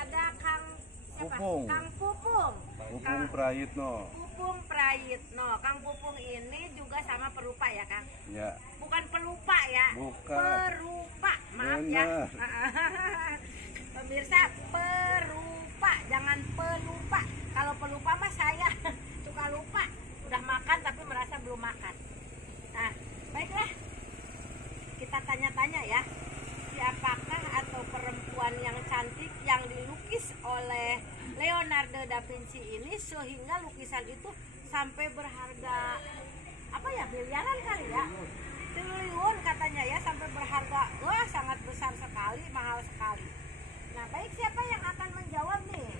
ada Kang siapa? Pupung. Kang Pupung. Pupung Prayitno. Pupung Prayitno. Kang Pupung ini juga sama perupa ya, Kang? Ya. Bukan pelupa ya? Bukan. Perupa. Maaf ya. Pemirsa, perupa, jangan pelupa. Kalau pelupa mah saya suka lupa. Udah makan tapi merasa belum makan. Nah, baiklah. Kita tanya-tanya ya. Siapakah atau perempuan yang cantik yang dilukis oleh Leonardo da Vinci ini sehingga lukisan itu sampai berharga apa ya, miliaran kali ya, triliun katanya ya, sampai berharga wah sangat besar sekali, mahal sekali. Nah baik, siapa yang akan menjawab nih?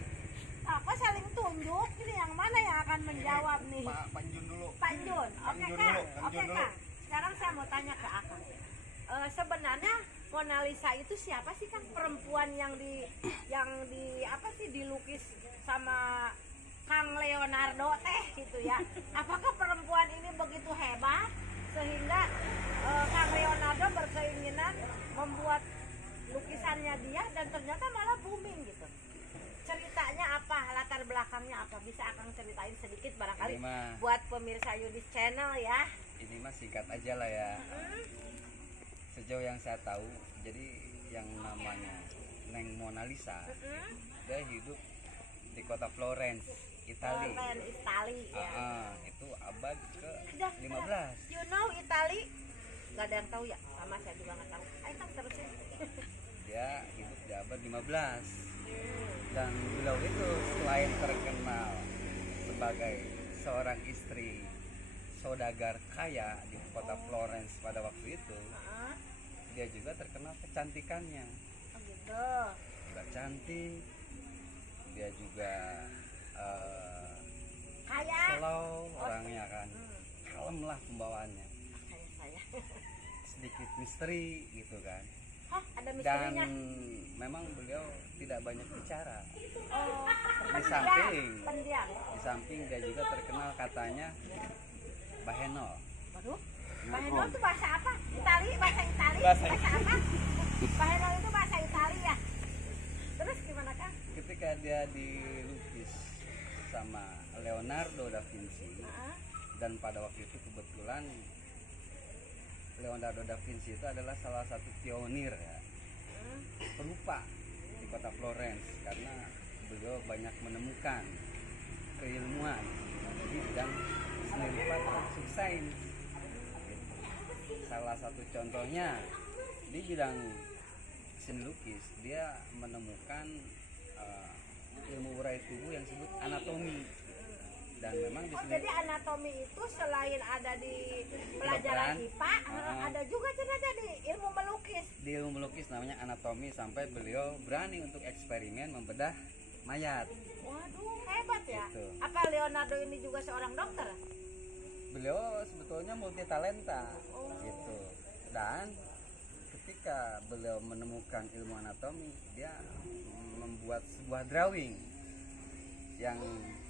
Apa saling tunjuk ini, yang mana yang akan menjawab nih? Pak Jun dulu. Pak Jun, oke Kang, oke Kang. Sekarang saya mau tanya ke Akang. Sebenarnya Mona Lisa itu siapa sih Kang? Perempuan yang di apa sih dilukis sama Kang Leonardo teh gitu ya. Apakah perempuan ini begitu hebat sehingga Kang Leonardo berkeinginan membuat lukisannya dia dan ternyata malah booming gitu. Ceritanya apa? Latar belakangnya apa? Bisa Akang ceritain sedikit barangkali buat pemirsa Yudis Channel ya. Ini mah singkat aja lah ya. Sejauh yang saya tahu, jadi yang namanya Neng Mona Lisa, dia hidup di kota Florence, Itali. Florence, Itali ya. Itu abad ke-15. You know Itali? Gak ada yang tahu ya? Sama saya juga gak tahu. Ayo Kang terusin. Dia hidup di abad 15. Dan beliau itu selain terkenal sebagai seorang istri saudagar kaya di kota Florence pada waktu itu, dia juga terkenal kecantikannya. Oh gitu. Juga cantik, dia juga kaya, slow orangnya kan, kalem lah pembawaannya, kayak saya. sedikit misteri gitu kan. Hah, ada Dan misterinya? memang beliau tidak banyak bicara. Oh, pendiam. Di samping dia juga terkenal katanya Bahenol. Waduh, Bahenol itu bahasa apa? Itali, bahasa Itali? Bahasa apa? Bahenol itu bahasa Itali ya? Terus gimana Kang? Ketika dia dilukis sama Leonardo da Vinci, dan pada waktu itu kebetulan Leonardo da Vinci itu adalah salah satu pionir ya, perupa di kota Florence, karena beliau banyak menemukan keilmuan di bidang seni rupa termasuk sains. Salah satu contohnya di bidang seni lukis, dia menemukan ilmu urai tubuh yang disebut anatomi. Dan memang di sini, jadi anatomi itu selain ada di pelajaran IPA, ada juga ternyata di ilmu melukis. Di ilmu melukis namanya anatomi, sampai beliau berani untuk eksperimen membedah mayat. Waduh, hebat ya. Gitu. Apa Leonardo ini juga seorang dokter? Beliau sebetulnya multi talenta gitu. Dan ketika beliau menemukan ilmu anatomi, dia membuat sebuah drawing yang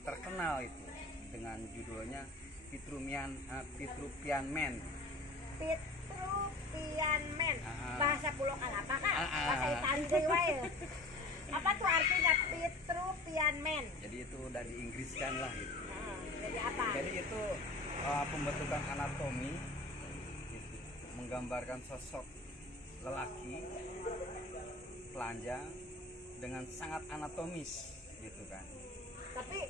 terkenal itu dengan judulnya Vitruvian Man. Vitruvian Man. Bahasa Pulau Kalapa kan? Bahasa Itali deui wae. Apa tuh artinya Vitruvian Man? Jadi itu dari Inggriskan lah gitu. Jadi apa? Jadi itu pembentukan anatomi gitu, menggambarkan sosok lelaki telanjang dengan sangat anatomis gitu kan. Tapi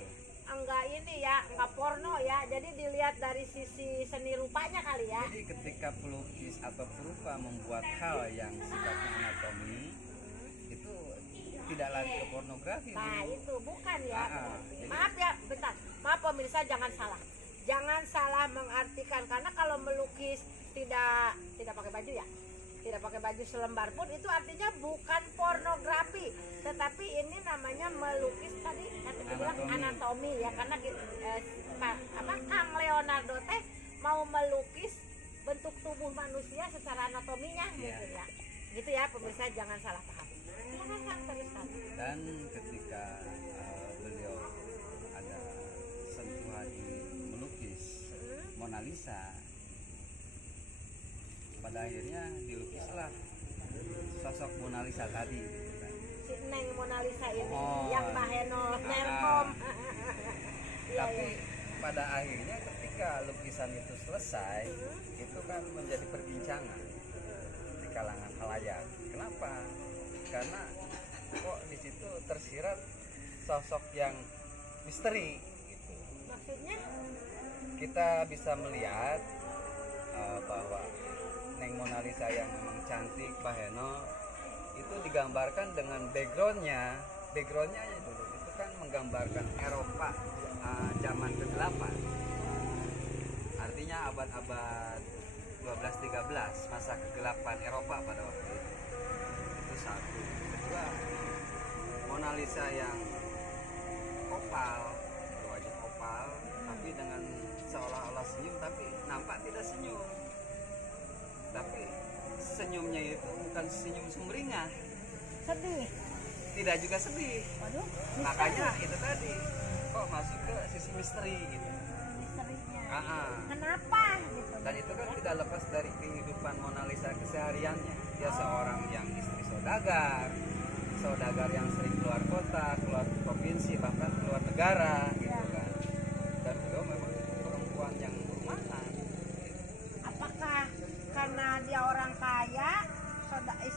enggak ini ya, enggak porno ya. Jadi dilihat dari sisi seni rupanya kali ya. Jadi ketika pelukis atau perupa membuat hal yang sifatnya anatomi, itu tidak lagi ke pornografi. Nah itu bukan ya. Jadi, maaf ya, bentar. Maaf pemirsa, jangan salah. Jangan salah mengartikan, karena kalau melukis tidak pakai baju ya, tidak pakai baju selembar pun itu artinya bukan pornografi, tetapi ini namanya melukis tadi bilang anatomi ya, karena Kang Leonardo teh mau melukis bentuk tubuh manusia secara anatominya mungkin ya, gitu ya pemirsa, jangan salah paham. Silakan teruskan. Dan ketika beliau ada sentuhan di melukis Mona Lisa, pada akhirnya dilukislah sosok Mona Lisa tadi gitu kan. Si Neng Mona Lisa ini Oh. yang Mbak Heno nelkom. Iya, Tapi iya. pada akhirnya ketika lukisan itu selesai, itu kan menjadi perbincangan di kalangan halayak. Kenapa? Karena kok di situ tersirat sosok yang misteri gitu. Maksudnya Kita bisa melihat bahwa Neng Mona Lisa yang memang cantik, Mbak Heno, itu digambarkan dengan backgroundnya ya dulu itu kan menggambarkan Eropa zaman ke-8, artinya abad-abad 12-13, masa kegelapan Eropa pada waktu itu satu. Kedua, Mona Lisa yang opal, berwajah opal, tapi dengan seolah-olah senyum tapi nampak tidak senyum, tapi senyumnya itu bukan senyum sumringah, sedih. tidak juga sedih. Waduh, Makanya itu tadi kok masuk ke sisi misteri gitu. misterinya. Ah. Kenapa gitu? Dan itu kan tidak lepas dari kehidupan Mona Lisa kesehariannya. Dia seorang yang istri saudagar yang sering keluar kota, keluar provinsi, bahkan keluar negara gitu kan. Dan beliau memang perempuan yang rumahan. Apakah karena dia orang kaya,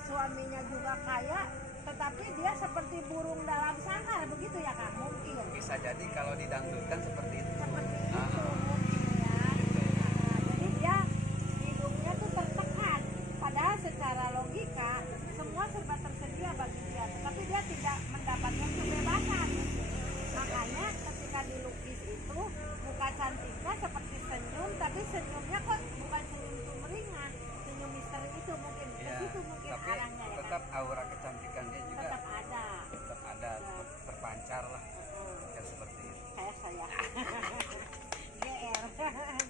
suaminya juga kaya, tetapi dia seperti burung dalam sangkar, begitu ya Kang? Mungkin. Bisa jadi kalau didangdutkan seperti itu. Seperti itu Ah. mungkin ya. Nah, jadi dia hidupnya tuh tertekan. Padahal secara logika semua serba tersedia bagi dia, tapi dia tidak mendapatkan kebebasan. Makanya ketika dilukis itu muka cantiknya seperti senyum, tapi senyumnya kok bukan senyum sumringah, senyum misteri itu mungkin. Ke Ya, situ mungkin tapi arahnya ya. tetap aura kecantikannya juga Tetap ada. tetap ada, tetap terpancar lah. Ya seperti itu. Saya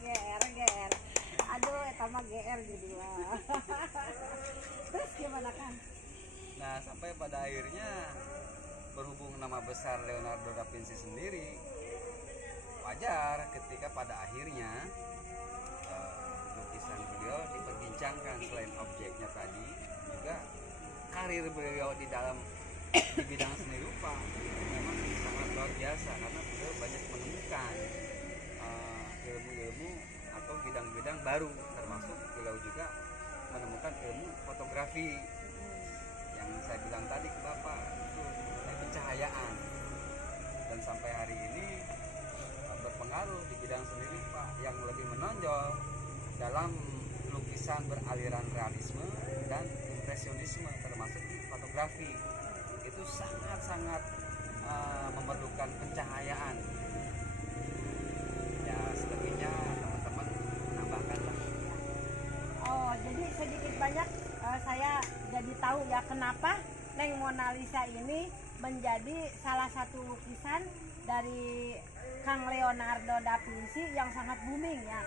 GR GR aduh eta mah GR jadi lah. Terus gimana kan? Nah, sampai pada akhirnya berhubung nama besar Leonardo da Vinci sendiri, wajar ketika pada akhirnya lukisan beliau diperbincangkan. Selain objeknya tadi, juga karir beliau di dalam di bidang seni rupa memang sangat luar biasa, karena beliau banyak menemukan ilmu-ilmu atau bidang-bidang baru, termasuk beliau juga menemukan ilmu fotografi yang saya bilang tadi ke Bapak, itu pencahayaan, dan sampai hari ini berpengaruh di bidang seni rupa yang lebih menonjol dalam lukisan beraliran realisme dan impresionisme, termasuk di fotografi. Itu sangat-sangat memerlukan pencahayaan. Ya selebihnya teman-teman menambahkanlah. Oh, jadi sedikit banyak saya jadi tahu ya kenapa Neng Mona Lisa ini menjadi salah satu lukisan dari Kang Leonardo da Vinci yang sangat booming ya.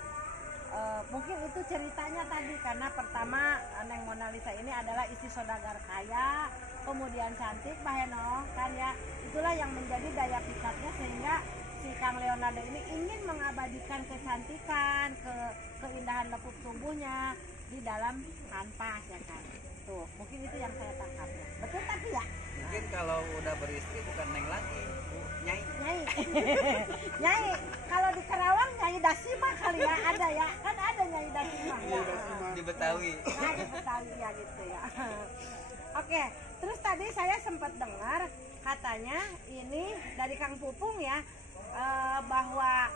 Mungkin itu ceritanya tadi, karena pertama Neng Mona Lisa ini adalah istri saudagar kaya, kemudian cantik, Mbak Heno kan ya. Itulah yang menjadi daya pikatnya sehingga si Kang Leonardo ini ingin mengabadikan kecantikan, keindahan lekuk tubuhnya di dalam kanvas ya kan. Tuh, mungkin itu yang saya tangkap ya. Betul tapi ya? Mungkin kalau udah beristri bukan Neng lagi, Nyai. Nyai. Nyai, kalau di Karawang Nyai Dasima kali ya, ada ya. Kan ada Nyai Dasima ya. Di Betawi. Nah, di Betawi ya gitu ya. Oke, terus tadi saya sempat dengar katanya ini dari Kang Pupung ya, bahwa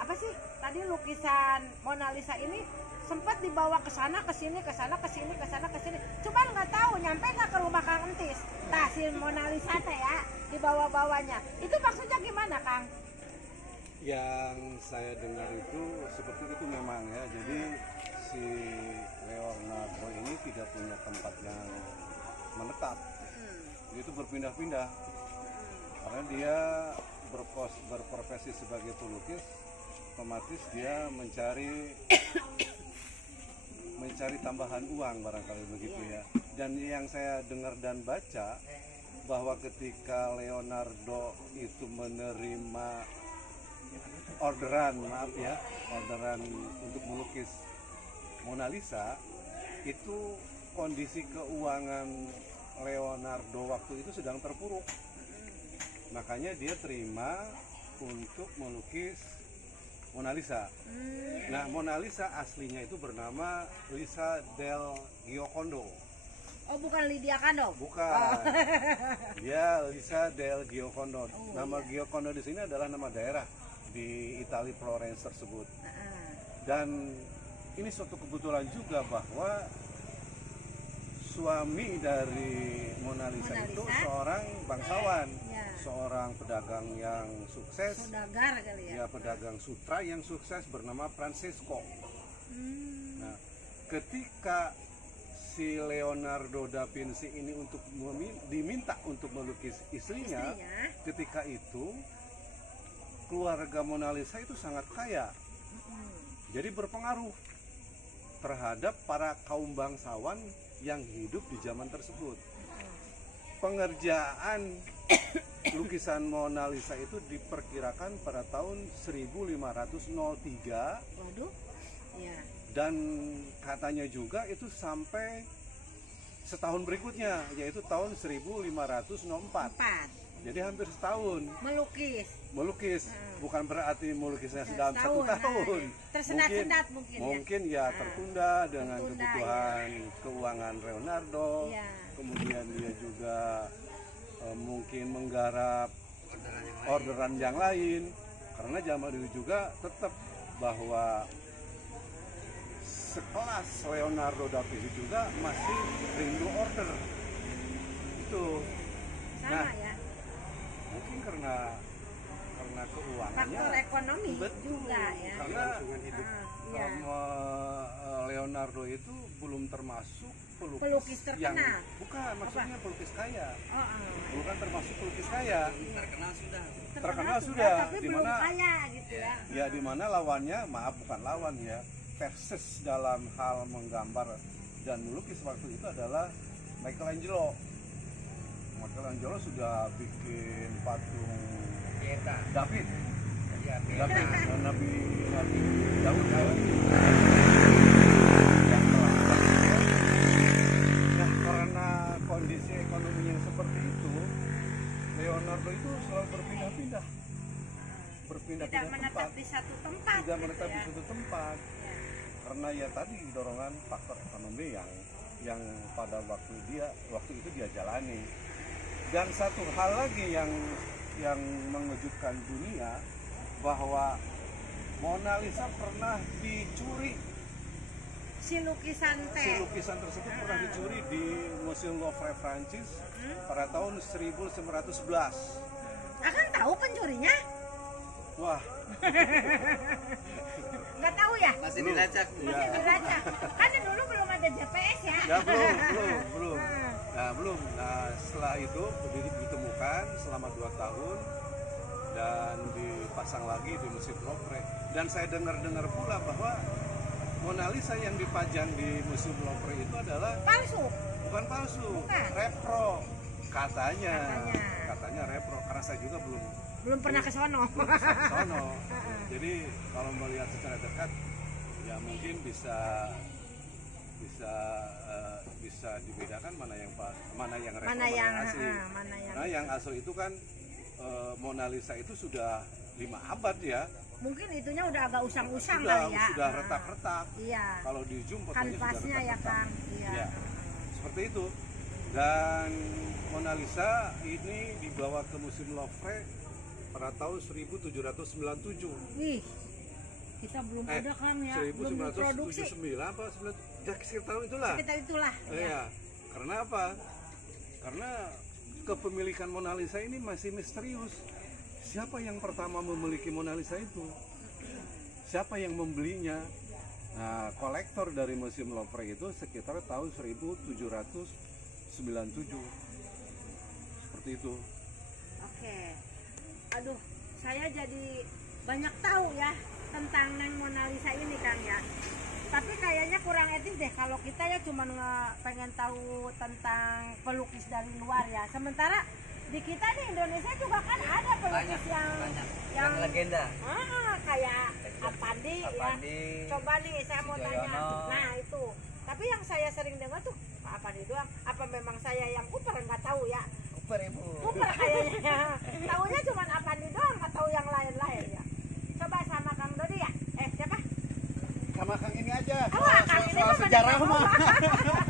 apa sih tadi lukisan Mona Lisa ini sempat dibawa ke sana ke sini, ke sana ke sini, ke sana ke sini. Cuma nggak tahu nyampe nggak ke rumah Kang Entis. Nah, si Mona Lisa teh ya dibawa-bawanya. Itu maksudnya gimana, Kang? Yang saya dengar itu seperti itu memang ya. Jadi si Leonardo ini tidak punya tempat yang menetap. Dia itu berpindah-pindah. Karena dia berprofesi sebagai pelukis, otomatis dia mencari tambahan uang barangkali begitu ya. Dan yang saya dengar dan baca bahwa ketika Leonardo itu menerima orderan untuk melukis Mona Lisa, itu kondisi keuangan Leonardo waktu itu sedang terpuruk. Makanya dia terima untuk melukis Mona Lisa. Nah, Mona Lisa aslinya itu bernama Lisa del Giocondo. Oh, bukan Lydia Kando. Bukan. Dia Lisa del Giocondo. Nama Giocondo di sini adalah nama daerah di Italia, Florence tersebut. Dan ini suatu kebetulan juga bahwa suami dari Mona Lisa itu seorang bangsawan, seorang pedagang yang sukses. Saudagar kali ya. Ya, pedagang sutra yang sukses bernama Francesco. Nah, ketika si Leonardo da Vinci ini diminta untuk melukis istrinya, ketika itu keluarga Mona Lisa itu sangat kaya, jadi berpengaruh terhadap para kaum bangsawan yang hidup di zaman tersebut. Pengerjaan lukisan Mona Lisa itu diperkirakan pada tahun 1503. Waduh, ya. Dan katanya juga itu sampai setahun berikutnya, yaitu tahun 1504. Jadi hampir setahun melukis. Bukan berarti melukisnya dalam satu tahun. Tersendat-sendat mungkin ya tertunda dengan kebutuhan keuangan Leonardo. Kemudian dia juga mungkin menggarap orderan yang lain, karena zaman dulu juga tetap bahwa sekelas Leonardo da Vinci juga masih rindu order itu. Sama ya. Mungkin karena keuangannya, faktor ekonomi juga ya. Karena Leonardo itu belum termasuk pelukis terkenal. Yang bukan, maksudnya pelukis kaya. Bukan termasuk pelukis kaya. Terkenal sudah. Tapi belum kaya gitu ya. Ya, di mana lawannya, bukan lawan ya, versus dalam hal menggambar dan melukis waktu itu adalah Michelangelo. Michelangelo sudah bikin patung David. David, Nabi Daud ya. Nah, karena kondisi ekonomi yang seperti itu, Leonardo itu selalu berpindah-pindah. Tidak menetap di satu tempat. Tidak menetap di satu tempat. Karena ya tadi dorongan faktor ekonomi yang pada waktu itu dia jalani. Dan satu hal lagi yang mengejutkan dunia, bahwa Mona Lisa pernah dicuri. Si lukisan tersebut pernah dicuri di Museum Louvre Prancis pada tahun 1911. Akan tahu pencurinya? Wah. Nggak tahu ya? Masih dilacak. Masih dilacak. Kan dulu belum ada GPS ya? Ya belum. Nah, setelah itu ditemukan selama 2 tahun dan dipasang lagi di Museum Louvre. Dan saya dengar pula bahwa Mona Lisa yang dipajang di Museum Louvre itu adalah palsu. Bukan palsu, repro. Katanya repro, karena saya juga belum pernah ke sono. Jadi kalau melihat secara dekat ya mungkin bisa dibedakan mana yang repro, mana yang asli. Nah, yang asli itu kan Mona Lisa itu sudah 5 abad ya. Mungkin itunya udah agak usang-usang kali ya. Sudah retak-retak. Iya. Kalau di zoom fotonya kanvasnya ya Kang. Iya. Seperti itu. Dan Mona Lisa ini dibawa ke Museum Louvre pada tahun 1797. Wih, kita belum ada Kang ya. 1979 apa 9? Ya sekitar tahun itulah. Sekitar itulah. Iya. Karena apa? Karena kepemilikan Mona Lisa ini masih misterius. Siapa yang pertama memiliki Mona Lisa itu? Siapa yang membelinya? Nah, kolektor dari Museum Louvre itu sekitar tahun 1797. Seperti itu. Oke. Aduh, saya jadi banyak tahu ya tentang Neng Mona Lisa ini Kang ya. Tapi kayaknya kurang etis deh kalau kita ya cuma pengen tahu tentang pelukis dari luar ya. Sementara di kita di Indonesia juga kan ada pelukis yang legenda. Kayak Apandi ya. Coba nih saya mau tanya. Nah itu. Tapi yang saya sering dengar tuh Pak Pak Apandi doang. Apa memang saya yang kuper nggak tahu ya. Kuper Ibu. Kuper kayaknya. Tahunya cuma Apandi doang, nggak tahu yang lain-lain ya. Coba sama Kang Dodi ya. Siapa? Sama Kang ini aja. Kang ini Soal mah sejarah bener-bener. mah.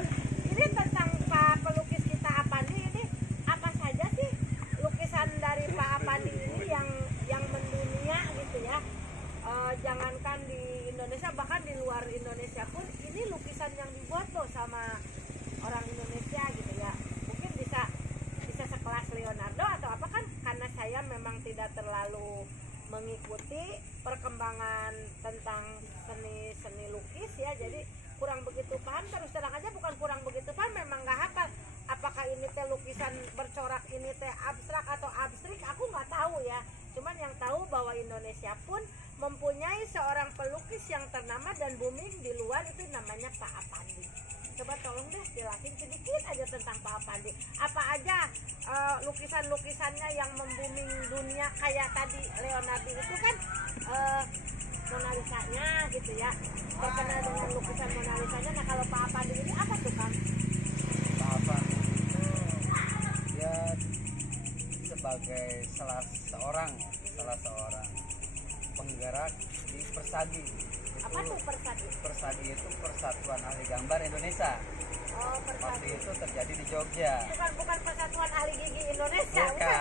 Ini tentang Pak pelukis kita Apandi ini apa saja sih lukisan dari Pak Apandi ini yang mendunia gitu ya. Jangankan di Indonesia, bahkan di luar Indonesia pun ini lukisan yang dibuat loh sama orang Indonesia gitu ya. Mungkin bisa sekelas Leonardo atau apa kan, karena saya memang tidak terlalu mengikuti perkembangan tentang seni lukis ya, jadi kurang begitu paham. Terus terang aja bukan kurang begitu paham, memang nggak hafal apakah ini teh lukisan bercorak, ini teh abstrak atau abstrik, aku nggak tahu ya. Cuman yang tahu bahwa Indonesia pun mempunyai seorang pelukis yang ternama dan booming di luar, itu namanya Pak Apandi. Coba tolong deh jelasin sedikit aja tentang Pak Apandi. Apa aja lukisan-lukisannya yang membooming dunia, kayak tadi Leonardo itu kan Mona Lisa-nya gitu ya, terkenal dengan lukisan Mona Lisa-nya. Nah kalau Pak Apandi ini apa tuh Kang? Pak Apandi dia sebagai salah seorang penggerak di Persagi. Apa tuh Persagi? Persagi itu Persatuan Ahli Gambar Indonesia. Oh, Waktu Persagi. itu terjadi di Jogja. Bukan Persatuan Ahli Gigi Indonesia, Bukan. ya?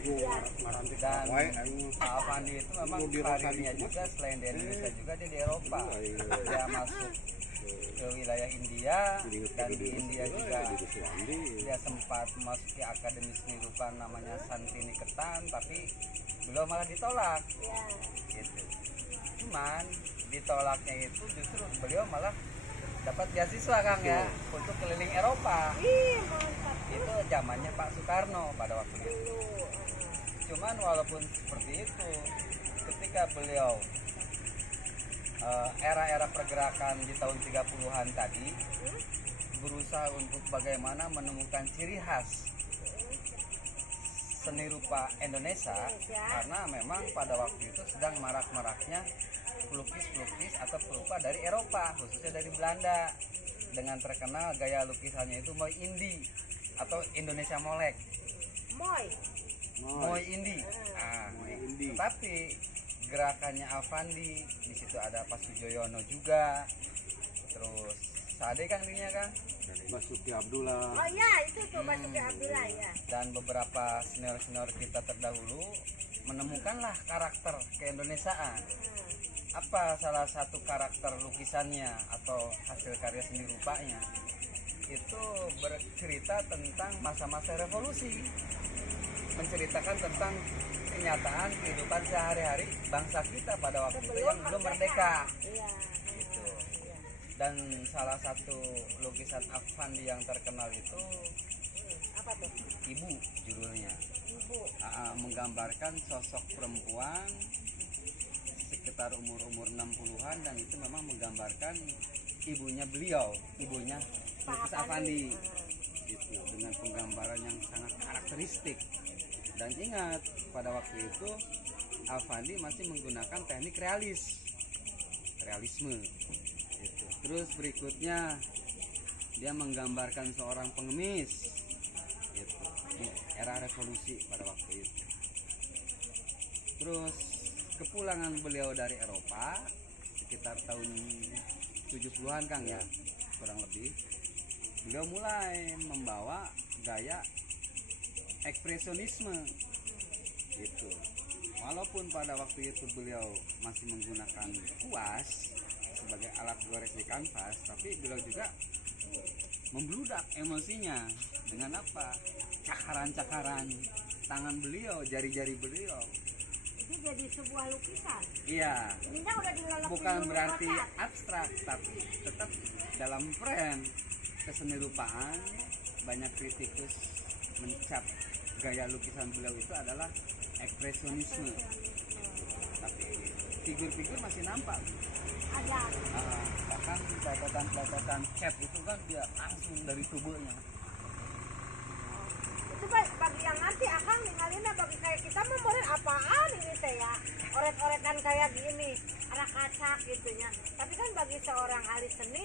Gua ngarantik Dan wae aing. Pak Apandi itu memang Mau di karirnya Rosadi. juga selain di Indonesia juga dia di Eropa. Iya. Dia masuk ke wilayah India, dan di India juga dia sempat memasuki akademi seni rupa namanya Santiniketan, tapi beliau malah ditolak Ya. gitu. Cuman ditolaknya itu justru beliau malah dapat beasiswa Kang ya untuk keliling Eropa. Ih, mantap Itu zamannya Pak Soekarno pada waktu itu. dulu. Cuman walaupun seperti itu, ketika beliau era-era pergerakan di tahun 30-an tadi berusaha untuk bagaimana menemukan ciri khas seni rupa Indonesia, karena memang pada waktu itu sedang marak-maraknya pelukis-pelukis atau perupa dari Eropa, khususnya dari Belanda, dengan terkenal gaya lukisannya itu Mooi Indie atau Indonesia Molek. Mooi Indie. Nah, Indie. tetapi gerakannya Apandi, di situ ada Pak Sujoyono juga, terus Sade Kang dirinya Kang, Basuki Abdullah. Oh iya, itu tuh Basuki Abdullah ya. dan beberapa senior-senior kita terdahulu menemukanlah karakter keindonesiaan. Apa salah satu karakter lukisannya atau hasil karya seni rupanya? Itu bercerita tentang masa-masa revolusi, menceritakan tentang kenyataan kehidupan sehari-hari bangsa kita pada waktu itu yang belum merdeka. Iya. Gitu. Dan salah satu lukisan Apandi yang terkenal itu Apa tuh? Ibu judulnya. Ibu. Menggambarkan sosok perempuan sekitar umur 60-an, dan itu memang menggambarkan ibunya beliau, ibunya lukis Apandi. Gitu, dengan penggambaran yang sangat karakteristik. Dan ingat, pada waktu itu Apandi masih menggunakan teknik realisme gitu. Terus berikutnya dia menggambarkan seorang pengemis gitu, di era revolusi pada waktu itu. Terus kepulangan beliau dari Eropa sekitar tahun 70-an Kang ya, kurang lebih, beliau mulai membawa gaya ekspresionisme gitu. Walaupun pada waktu itu beliau masih menggunakan kuas sebagai alat gores di kanvas, tapi beliau juga membludak emosinya dengan apa? Cakaran-cakaran tangan beliau, jari-jari beliau. Itu jadi sebuah lukisan. Iya, Ininya udah dilelekin bukan dulu berarti kotak. abstrak, tapi tetap dalam frame kesenirupaan. Banyak kritikus mencap gaya lukisan beliau itu adalah ekspresionisme, tapi figur-figur masih nampak. Ada. Bahkan catatan cat itu kan dia langsung dari tubuhnya. Itu bagi yang ngerti akang ninggalinnya, bagi kayak kita memorin apaan ini teh ya, oret-oretan kayak gini, arah kaca gitunya. Tapi kan bagi seorang ahli seni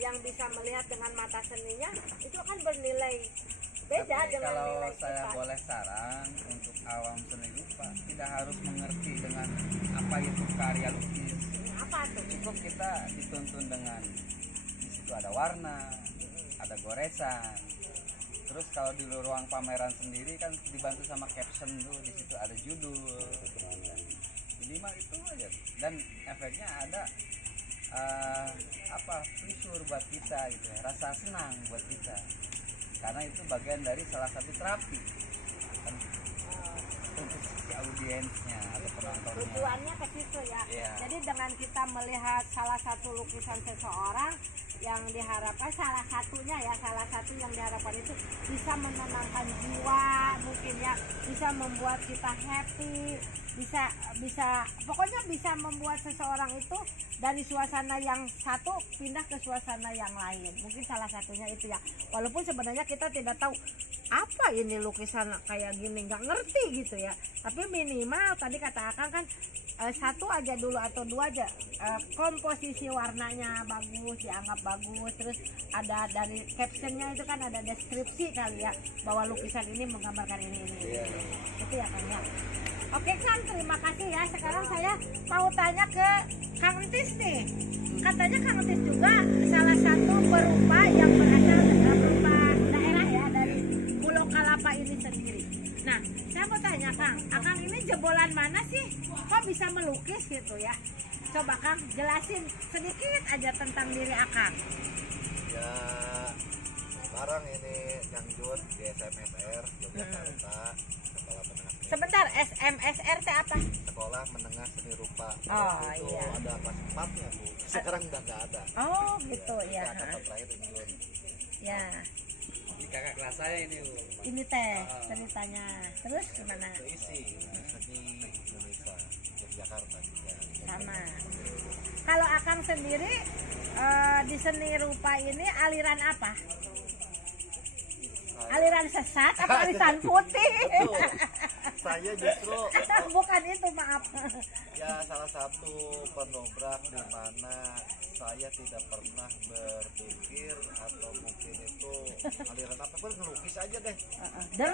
yang bisa melihat dengan mata seninya itu akan bernilai beda Tapi dengan kalau nilai saya kita. boleh saran untuk awam seni rupa, tidak harus mengerti dengan apa itu karya lukis. Apa tuh? Cukup kita dituntun dengan di situ ada warna, ada goresan. Terus kalau di ruang pameran sendiri kan dibantu sama caption tuh, di situ ada judul. Jadi mah itu aja. Dan efeknya ada pleasure buat kita gitu, rasa senang buat kita. Karena itu bagian dari salah satu terapi kan, untuk si audiensnya atau penontonnya. Tujuannya ke situ ya. Iya. Jadi dengan kita melihat salah satu lukisan seseorang yang diharapkan salah satu yang diharapkan itu bisa menenangkan jiwa, mungkin ya, bisa membuat kita happy, bisa pokoknya bisa membuat seseorang itu dari suasana yang satu pindah ke suasana yang lain. Mungkin salah satunya itu ya. Walaupun sebenarnya kita tidak tahu apa ini lukisan kayak gini, nggak ngerti gitu ya. Tapi minimal tadi kata Akang kan satu aja dulu atau dua aja, komposisi warnanya bagus, dianggap bagus, terus ada dari captionnya itu kan ada deskripsi kali ya, bahwa lukisan ini menggambarkan ini. Itu ya kan ya. Oke Kang, terima kasih ya. Sekarang saya mau tanya ke Kang Entis nih. Katanya Kang Entis juga salah satu perupa yang berasal dari perupa daerah ya, dari Pulau Kalapa ini sendiri. Nah, saya mau tanya Kang, Akang ini jebolan mana sih? Kok bisa melukis gitu ya? Coba Kang jelasin sedikit aja tentang diri Akang. Ya, sekarang ini Kang Jun di SMSR Yogyakarta, Sekolah Menengah Seni. Sebentar, SMSR teh apa? Sekolah Menengah Seni Rupa. Oh, itu iya. ada kelas 4-nya Bu. Sekarang udah nggak ada. Oh gitu ya. Angkatan terakhir ini Jun. Ya, Ini kakak kelas saya ini Bu. ini teh ceritanya. Terus gimana? Isi Seni Indonesia Yogyakarta juga. Sama. Kalau Akang sendiri di seni rupa ini aliran apa? Aliran sesat atau aliran putih? Betul. Saya justru Bukan itu, maaf. ya salah satu pendobrak di mana saya tidak pernah berpikir atau mungkin itu aliran apa pun ngelukis aja deh. Der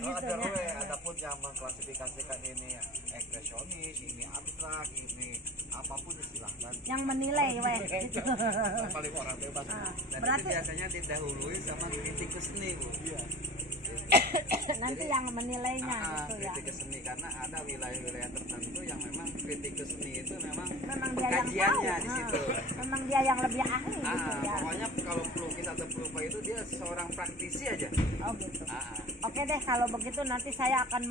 gitu Ada ya. adapun yang mengklasifikasikan ini ekspresionis, ini abstrak, ini apapun ya silahkan. Yang menilai weh gitu. Paling orang bebas. Dan Berarti- itu biasanya didahului sama kritikus seni Bu. Iya. Nanti yang menilainya gitu ya. Kritikus seni, karena ada wilayah-wilayah tertentu yang memang kritikus seni itu memang Memang dia yang tahu. pengkajiannya di situ. Memang dia yang lebih ahli gitu ya. Pokoknya kalau pelukis atau perupa itu dia seorang praktisi aja. Oh gitu. Ah, Oke deh, kalau begitu nanti saya akan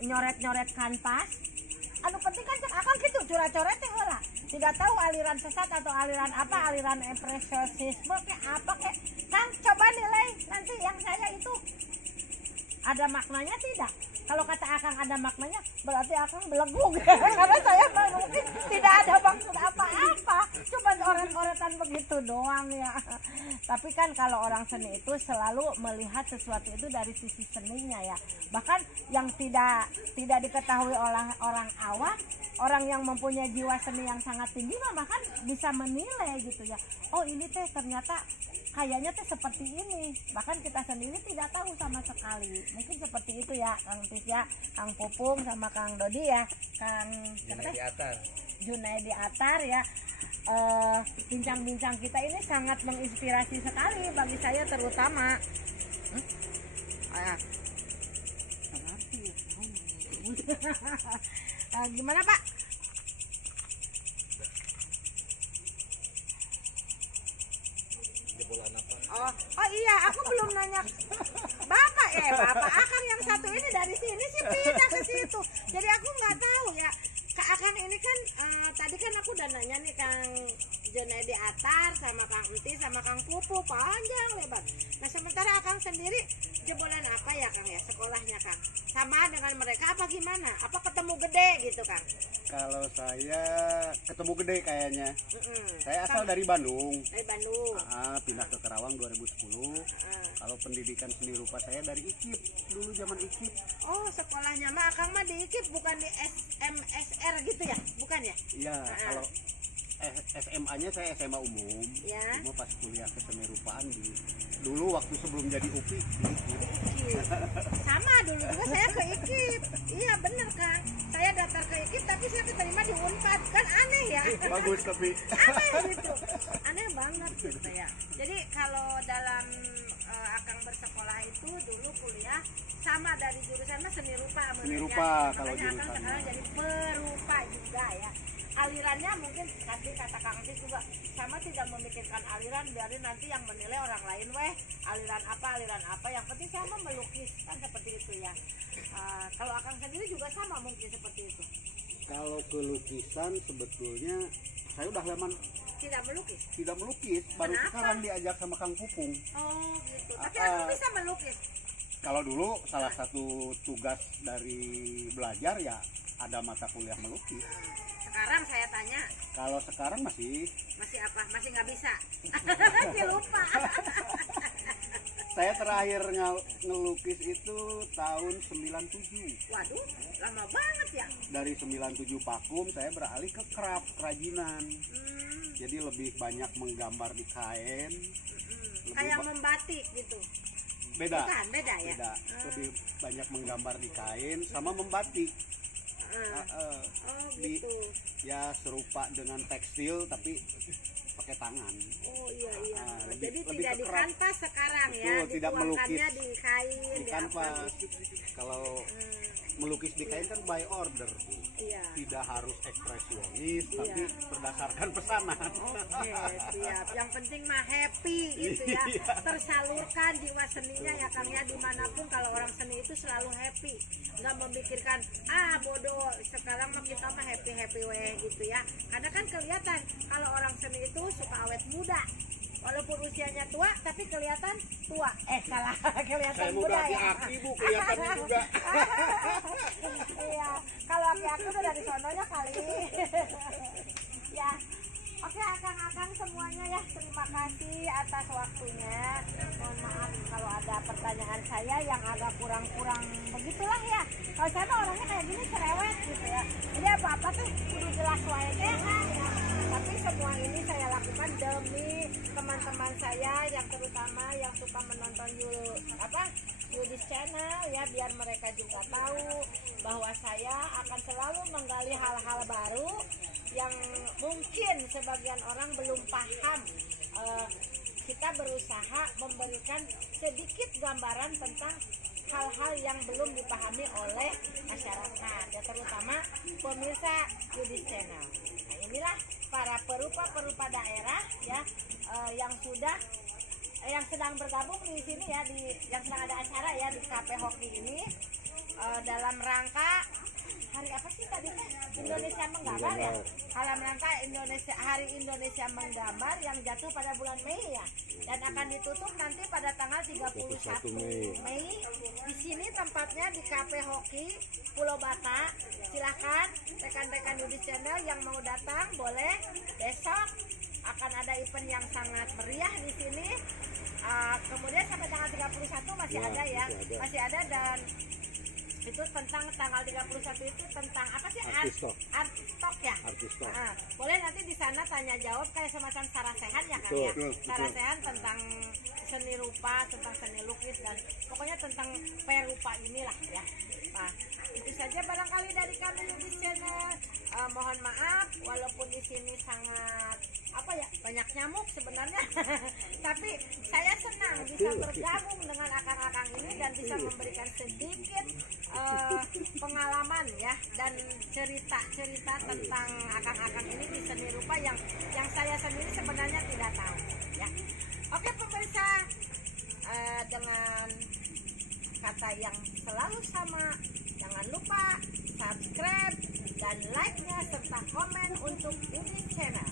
nyoret-nyoret kanvas. Anu penting kan akan gitu coret-coret teh heula. Tidak tahu aliran sesat atau aliran apa, aliran impresionisme kayak apa kayak. Kang coba nilai nanti yang saya itu ada maknanya tidak? Kalau kata Akang ada maknanya, berarti Akang belegug. Karena saya mungkin tidak ada maksud apa-apa, cuma oret-oretan begitu doang ya. Tapi kan kalau orang seni itu selalu melihat sesuatu itu dari sisi seninya ya. Bahkan yang tidak diketahui oleh orang awam, orang yang mempunyai jiwa seni yang sangat tinggi bahkan bisa menilai gitu ya. Oh ini teh ternyata kayaknya tuh seperti ini, bahkan kita sendiri tidak tahu sama sekali. Mungkin seperti itu ya Kang Tis ya, Kang Pupung sama Kang Dodi ya, Kang di atas. Junaidi Atar ya. Bincang-bincang kita ini sangat menginspirasi sekali bagi saya terutama. Gimana Pak? Jebolan apa? Oh iya, aku belum nanya Bapak Bapak Akang yang satu ini dari sini sih pindah ke situ. Jadi aku nggak tahu ya. Kak Akang ini kan tadi kan aku udah nanya nih Kang Junaidi Atar sama Kang Entis sama Kang Pupu panjang lebar. Nah sementara Akang sendiri jebolan apa ya Kang ya sekolahnya Kang? Sama dengan mereka apa gimana? Apa ketemu gede gitu Kang? Kalau saya ketemu gede kayaknya. Mm-mm. Saya asal dari Bandung. Dari Bandung. Pindah ke Karawang 2010. Kalau pendidikan seni rupa saya dari IKIP, dulu zaman IKIP. Oh sekolahnya mah Akang mah di IKIP bukan di SMSR gitu ya? Bukan ya? Iya, kalau SMA-nya saya SMA umum. Ya. Cuma pas kuliah kesenirupan dulu waktu sebelum jadi UPI di IKIP. Sama dulu juga saya ke IKIP. Iya bener Kang. Saya daftar ke IKIP tapi saya keterima di Unpad. Kan aneh ya. bagus tapi Aneh gitu. Aneh banget gitu ya. Jadi kalau dalam Akang bersekolah itu dulu kuliah sama dari jurusan seni rupa. Seni rupa kalau makanya Akang jurusannya. sekarang jadi perupa juga ya. Alirannya mungkin tadi kata Kang Tis juga sama, tidak memikirkan aliran, biarin nanti yang menilai orang lain aliran apa yang penting sama melukis kan seperti itu ya. Kalau Akang sendiri juga sama mungkin seperti itu, kalau kelukisan sebetulnya saya udah lama tidak melukis. tidak melukis, baru Kenapa? sekarang diajak sama Kang Pupung. Oh gitu, tapi Akang bisa melukis. Kalau dulu salah satu tugas dari belajar ya ada mata kuliah melukis. Sekarang saya tanya, Kalau sekarang masih apa? Masih nggak bisa? Masih lupa. saya terakhir ngelukis itu tahun 97. Waduh, lama banget ya. Dari 97 vakum saya beralih ke craft, kerajinan. Jadi lebih banyak menggambar di kain. Lebih Kayak membatik gitu. beda. Bukan, beda ya. Beda. Lebih banyak menggambar di kain sama membatik. Oh Di- gitu. Ya serupa dengan tekstil tapi pakai tangan. Oh iya. lebih- Jadi lebih tidak ke di craft. kanvas sekarang ya, Betul, tidak dituangkannya melukis. di kain, Di di kanvas. apa. Kalau melukis di kain kan by order. Iya. Tidak harus ekspresionis tapi berdasarkan pesanan. Oke, siap. Yang penting mah happy gitu ya. Iya. Tersalurkan jiwa seninya ya Kang ya, dimanapun kalau orang seni itu selalu happy. Nggak memikirkan bodoh sekarang mah kita mah happy weh gitu ya. Karena kan kelihatan kalau orang seni itu suka awet muda. Walaupun usianya tua tapi kelihatan tua. Salah. Kelihatan Saya muda muda ya. aki Bu kelihatannya juga. Iya, kalau aki-aki udah dari sononya kali. Ya. Oke, akang-akang semuanya ya, terima kasih atas waktunya. Mohon maaf kalau ada pertanyaan saya yang agak kurang-kurang begitulah ya. Kalau saya mah orangnya kayak gini cerewet gitu ya. Jadi apa-apa tuh kudu jelas wae teh kan ya. Tapi semua ini saya lakukan demi teman-teman saya yang terutama yang suka menonton Yudis Channel ya, biar mereka juga tahu bahwa saya akan selalu menggali hal-hal baru yang mungkin sebagian orang belum paham. Kita berusaha memberikan sedikit gambaran tentang hal-hal yang belum dipahami oleh masyarakat ya, terutama pemirsa Yudis Channel. Nah, inilah para perupa-perupa daerah ya yang sedang bergabung di sini ya, yang sedang ada acara ya di Cafe Hoki ini dalam rangka hari apa sih tadi Indonesia Menggambar ya, dalam rangka Hari Indonesia Menggambar yang jatuh pada bulan Mei ya, dan akan ditutup nanti pada tanggal 31 Mei. Di sini tempatnya di Cafe Hoki Pulau Bata. Silahkan rekan-rekan Yudis Channel yang mau datang boleh. Besok akan ada event yang sangat meriah di sini. Kemudian sampai tanggal 31 masih ada ya, masih ada. Dan itu tentang tanggal 31 itu tentang apa sih? Art Talk ya. Boleh nanti di sana tanya jawab kayak semacam sarasehan ya kan ya. Sarasehan tentang seni rupa, tentang seni lukis, dan pokoknya tentang perupa inilah ya. Nah, itu saja barangkali dari kami Yudis Channel. Mohon maaf walaupun di sini sangat banyak nyamuk sebenarnya. Tapi saya senang bisa bergabung dengan akang-akang ini dan bisa memberikan sedikit pengalaman ya, dan cerita-cerita tentang akang-akang ini di seni rupa yang saya sendiri sebenarnya tidak tahu ya. Oke pemirsa, dengan kata yang selalu sama, jangan lupa subscribe dan like-nya serta komen untuk Yudis Channel.